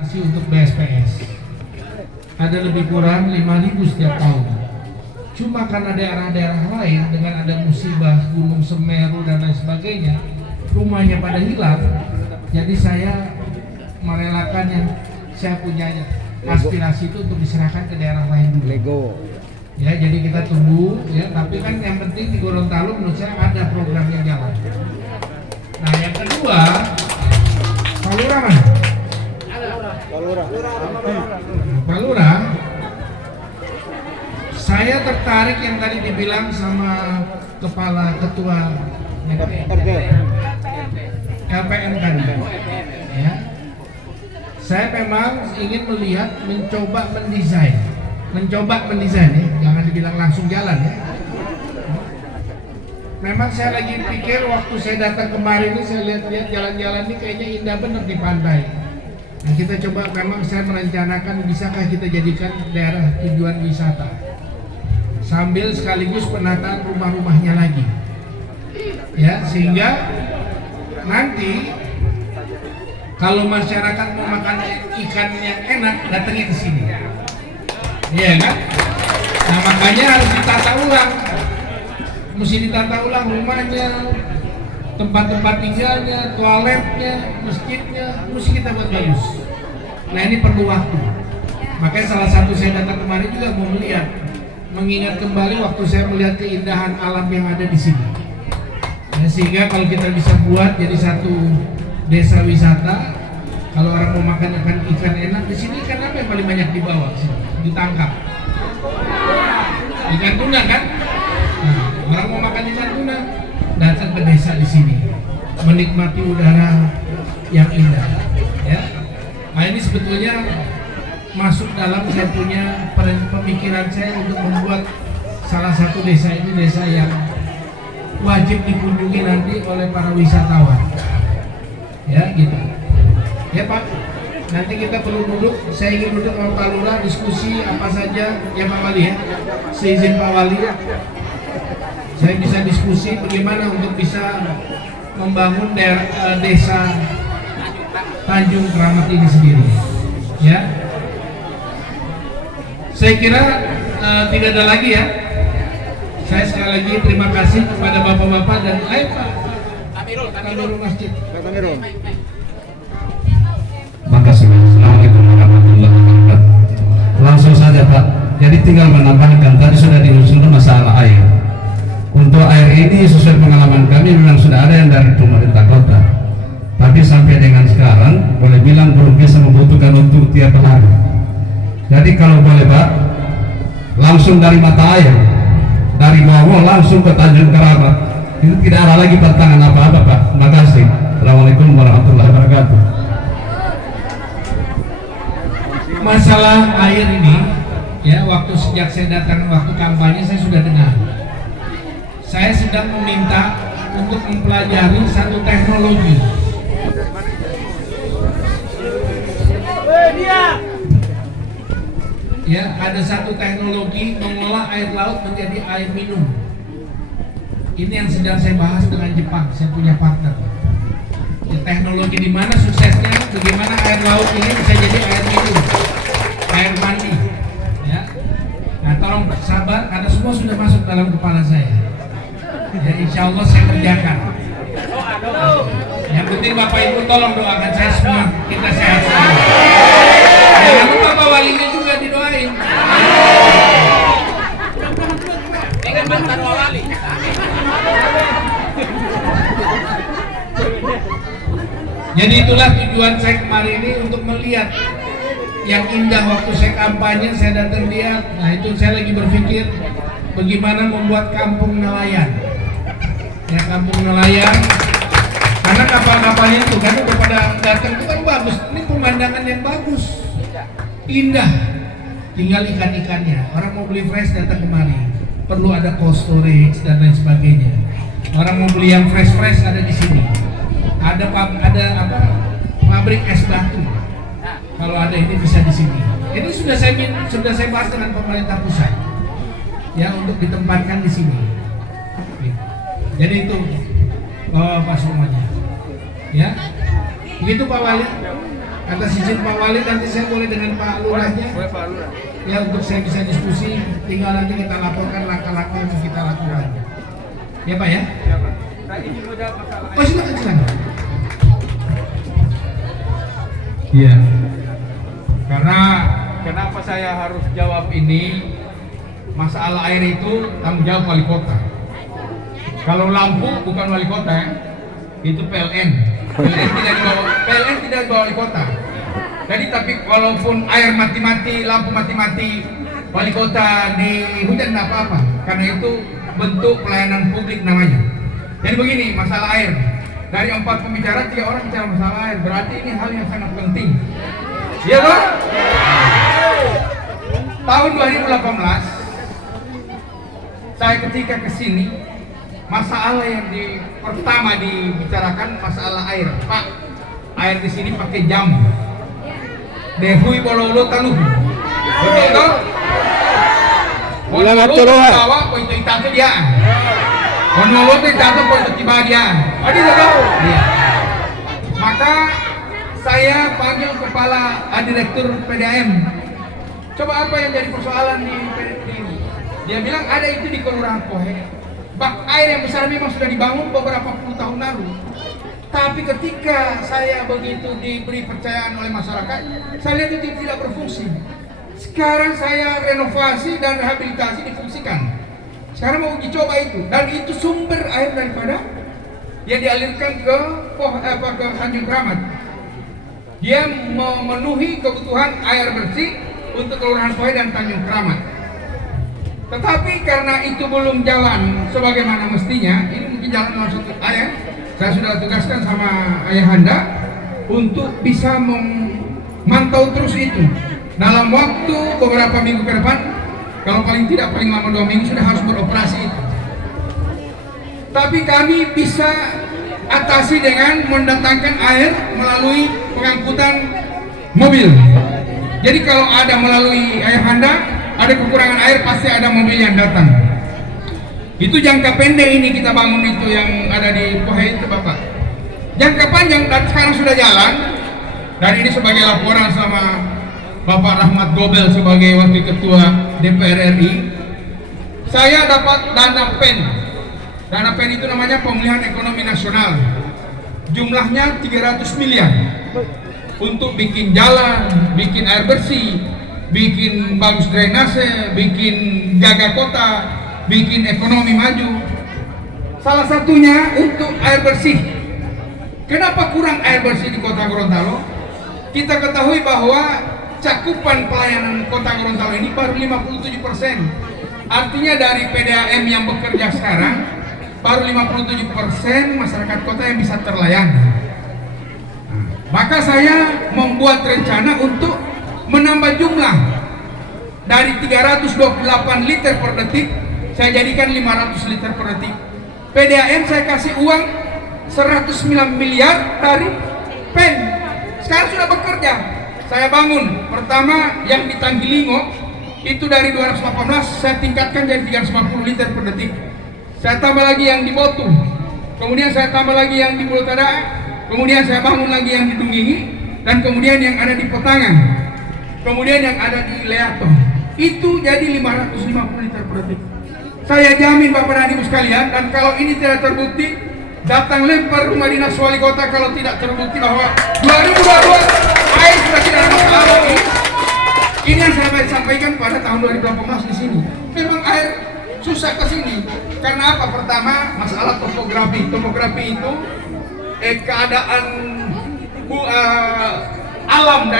Untuk BSPS ada lebih kurang 5.000 setiap tahun. Cuma karena daerah-daerah lain dengan ada musibah Gunung Semeru dan lain sebagainya, rumahnya pada hilang. Jadi saya merelakan yang saya punya aspirasi itu untuk diserahkan ke daerah lain dulu. Lego. Ya, jadi kita tunggu ya. Tapi kan yang penting di Gorontalo menurut saya ada program yang jalan. Nah, yang kedua, Pak Lurah mana? Pak Lurah, saya tertarik yang tadi dibilang sama kepala ketua LPM tadi. Ya, saya memang ingin melihat mencoba mendesain ya, jangan dibilang langsung jalan ya. Memang saya lagi pikir waktu saya datang kemarin ini saya lihat-lihat jalan-jalan ini kayaknya indah benar di pantai. Nah, kita coba, memang saya merencanakan bisakah kita jadikan daerah tujuan wisata sambil sekaligus penataan rumah-rumahnya lagi ya, sehingga nanti kalau masyarakat mau makan ikan yang enak datangnya ke sini, iya kan? Nah, makanya harus ditata ulang, mesti ditata ulang rumahnya, tempat-tempat tinggalnya, toiletnya, masjidnya, mesti kita buat bagus. Nah, ini perlu waktu. Makanya salah satu saya datang kemarin juga mau melihat, mengingat kembali waktu saya melihat keindahan alam yang ada di sini. Ya, sehingga kalau kita bisa buat jadi satu desa wisata, kalau orang mau makan ikan enak di sini, ikan apa yang paling banyak dibawa sini? Ditangkap. Ikan tuna kan? Nah, orang mau makan ikan tuna, datang ke desa di sini, menikmati udara yang indah. Ya, nah ini sebetulnya masuk dalam saya punya pemikiran saya untuk membuat salah satu desa ini desa yang wajib dikunjungi nanti oleh para wisatawan. Ya, gitu. Ya Pak, nanti kita perlu duduk. Saya ingin duduk sama Pak Lurah, diskusi apa saja ya Pak Wali ya. Seizin Pak Wali. Saya bisa diskusi bagaimana untuk bisa membangun desa Tanjung Keramat ini sendiri. Ya, saya kira tidak ada lagi ya. Saya sekali lagi terima kasih kepada bapak-bapak dan Pak Kamirul Masjid. Makasih. Assalamualaikum warahmatullahi wabarakatuh. Langsung saja Pak. Jadi tinggal menambahkan, tadi sudah diusul masalah air. Untuk air ini sesuai pengalaman kami memang sudah ada yang dari pemerintah kota, tapi sampai dengan sekarang boleh bilang belum bisa membutuhkan untuk tiap hari. Jadi kalau boleh Pak, langsung dari mata air, dari bawah langsung ke Tanjung Keramat, itu tidak ada lagi tantangan apa-apa Pak. Terima kasih. Assalamualaikum warahmatullahi wabarakatuh. Masalah air ini ya, waktu sejak saya datang waktu kampanye saya sudah dengar. Saya sedang meminta untuk mempelajari satu teknologi. Ya, ada satu teknologi mengolah air laut menjadi air minum. Ini yang sedang saya bahas dengan Jepang. Saya punya partner. Ya, teknologi di mana suksesnya, bagaimana air laut ini bisa jadi air minum, air mandi. Ya, nah tolong sabar, karena semua sudah masuk dalam kepala saya. Ya, insya Allah saya kerjakan. Yang penting Bapak Ibu tolong doakan saya semua, kita sehat semua. Jangan lupa Pak Walinya juga didoain. Dengan mantan wali. Jadi itulah tujuan saya kemarin ini, untuk melihat yang indah waktu saya kampanye, saya datang lihat. Nah, itu saya lagi berpikir bagaimana membuat kampung nelayan. Ya, kampung nelayan, karena kapal-kapalnya itu kan udah pada datang itu kan bagus, ini pemandangan yang bagus, indah, tinggal ikan-ikannya. Orang mau beli fresh datang kemari, perlu ada cold storage dan lain sebagainya. Orang mau beli yang fresh ada di sini, ada pabrik es batu, kalau ada ini bisa di sini. Ini sudah saya bahas dengan pemerintah pusat ya, untuk ditempatkan di sini. Jadi itu Pak semuanya, ya begitu Pak Wali. Atas izin Pak Wali nanti saya boleh dengan Pak Lurahnya. Boleh Pak Lurah. Ya untuk saya bisa diskusi, tinggal nanti kita laporkan langkah-langkah yang mau kita lakukan. Ya Pak ya? Ya Pak. Saya izin menjawab masalah Oh silakan silakan. Iya. Karena kenapa saya harus jawab ini? Masalah air itu tanggung jawab wali kota. Kalau lampu bukan wali kota ya, itu PLN. PLN tidak dibawa wali kota. Jadi tapi walaupun air mati-mati, lampu mati-mati, wali kota di hujan tidak apa-apa. Karena itu bentuk pelayanan publik namanya. Jadi begini, masalah air. Dari 4 pembicara, 3 orang bicara masalah air. Berarti ini hal yang sangat penting. Iya loh? Tahun 2018 saya ketika kesini, masalah yang pertama dibicarakan masalah air. Pak, air di sini pakai jamu. Dehui bololo taluh. Betul toh? Bololo tawa po itu itake dia. Bololo itu itake po itu tiba dia. Adi tahu? Iya. Maka saya panggil kepala direktur PDAM. Coba apa yang jadi persoalan di ini? Dia bilang ada itu di Kelurahan Pohe. Bak air yang besar memang sudah dibangun beberapa puluh tahun lalu. Tapi ketika saya begitu diberi percayaan oleh masyarakat, saya lihat itu tidak berfungsi. Sekarang saya renovasi dan rehabilitasi difungsikan. Sekarang mau uji coba itu, dan itu sumber air daripada dia dialirkan ke Tanjung Kramat. Dia memenuhi kebutuhan air bersih untuk Kelurahan Pohe dan Tanjung Kramat. Tetapi karena itu belum jalan sebagaimana mestinya, ini mungkin jalan dalam satu ayat. Saya sudah tugaskan sama ayahanda untuk bisa memantau terus itu. Dalam waktu beberapa minggu ke depan, kalau paling tidak paling lama 2 minggu sudah harus beroperasi itu. Tapi kami bisa atasi dengan mendatangkan air melalui pengangkutan mobil. Jadi kalau ada melalui ayahanda, ada kekurangan air pasti ada mobil yang datang. Itu jangka pendek ini kita bangun itu yang ada di Pohe itu Bapak. Jangka panjang dan sekarang sudah jalan. Dan ini sebagai laporan sama Bapak Rahmat Gobel sebagai Wakil Ketua DPR RI. Saya dapat dana PEN. Dana PEN itu namanya Pemulihan Ekonomi Nasional. Jumlahnya 300 miliar. Untuk bikin jalan, bikin air bersih, bikin bagus drainase, bikin jaga kota, bikin ekonomi maju. Salah satunya untuk air bersih. Kenapa kurang air bersih di Kota Gorontalo? Kita ketahui bahwa cakupan pelayanan Kota Gorontalo ini baru 57%. Artinya dari PDAM yang bekerja sekarang baru 57% masyarakat kota yang bisa terlayani. Maka saya membuat rencana untuk menambah jumlah dari 328 liter per detik, saya jadikan 500 liter per detik. PDAM saya kasih uang 109 miliar dari PEN. Sekarang sudah bekerja. Saya bangun pertama yang di Tanggilingo itu dari 218 saya tingkatkan jadi 350 liter per detik. Saya tambah lagi yang di Botu, kemudian saya tambah lagi yang di Pulau Tada, kemudian saya bangun lagi yang di Dunggingi, dan kemudian yang ada di Petangan, kemudian yang ada di Leato. Itu jadi 550 liter per detik. Saya jamin Bapak dan Ibu sekalian, dan kalau ini tidak terbukti, datang lempar rumah dinas wali kota kalau tidak terbukti bahwa 2022 air sudah tidak ada masalah lagi. Ini yang saya sampaikan pada tahun 2018 di sini. Memang air susah ke sini. Karena apa? Pertama, masalah topografi. Topografi itu keadaan alam dari